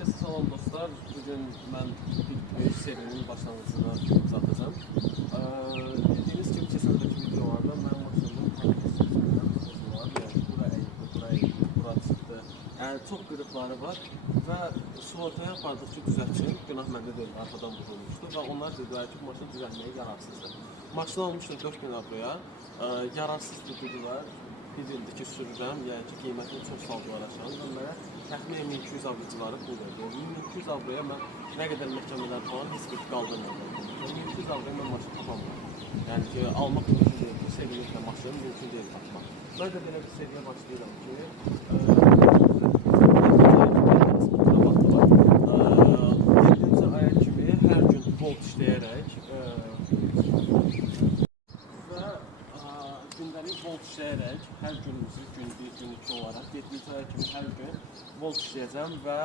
Herkese salam dostlar. Bugün ben bir serinin başlanğıcına uzatacağım. Bildiğiniz gibi keçən dəfəki videolarda mən maşının var. Yəni bura əyildi, bura əyildi, bura çıxdı. Yəni çox qırıqları var və sığortaya apardıq ki, düzəltsin. Günah məndə deyil, arxadan vurulmuşdu və onlar dedilər ki, maşın düzəltməyə yararsızdır. Maşını almışdım 4000 avroya, yararsızdır dedilər. Bir ildir ki, sürürəm, yəni ki, qiymətini çox saldılar aşağı və mənə təxminən 1200 avro civarı pul verdi. 1200 avroya mən nə qədər məhkəmələr falan heç bir qaldırmadım. 1200 avroya mən maşın tapamam. Yəni ki, almaq mümkün deyil ki, seriliklə maşın mümkün deyil tapmaq. Mən də belə bir seriyə başlayıram ki, 7-ci aya kimi hər gün volt işləyərək gündəlik volt işləyərək hər günümüzü gün 1, gün 2 olaraq 7-ci aya kimi hər gün volt işləyəcəm və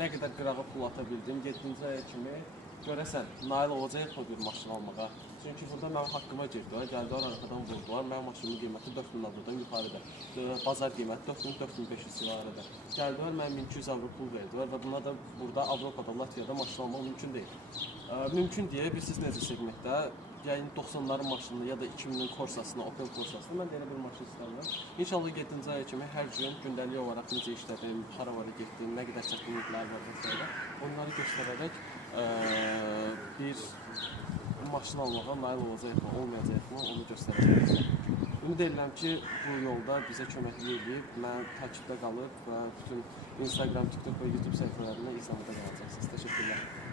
nə qədər qırağa pul ata bildim 7-ci aya kimi görəsən nail olacaqmı bir maşın almağa. Çünki burada mənim haqqıma girdilər, gəldilər arxadan vurdular. Mənim maşınımın qiyməti 4000 avrodan yuxarıda. Bazar qiyməti 4000-4500 civarıdır. Gəldilər mənə 1200 avro pul verdilər və buna da burada Avropada, Latviyada maşın almaq mümkün deyil. Mümkün deyə bilirsiniz necə segmentdə, yəni 90'ların maşınını ya da 2000'in Corsasını, Opel Corsasını mən belə bir maşın istəmirəm. İnşallah 7-ci aya kimi hər gün gündəlik olaraq necə işlədim, hara var getdim, nə qədər çətinliklər var və s. onları göstərərək bir maşın almağa nail olacaqmı, olmayacaqmı onu göstərəcəm. Ümid edirəm ki, bu yolda bizə köməklik edib, mən takipdə qalıb və bütün Instagram, TikTok və YouTube səhifələrindən izləmədə qalacaqsınız. Təşəkkürlər.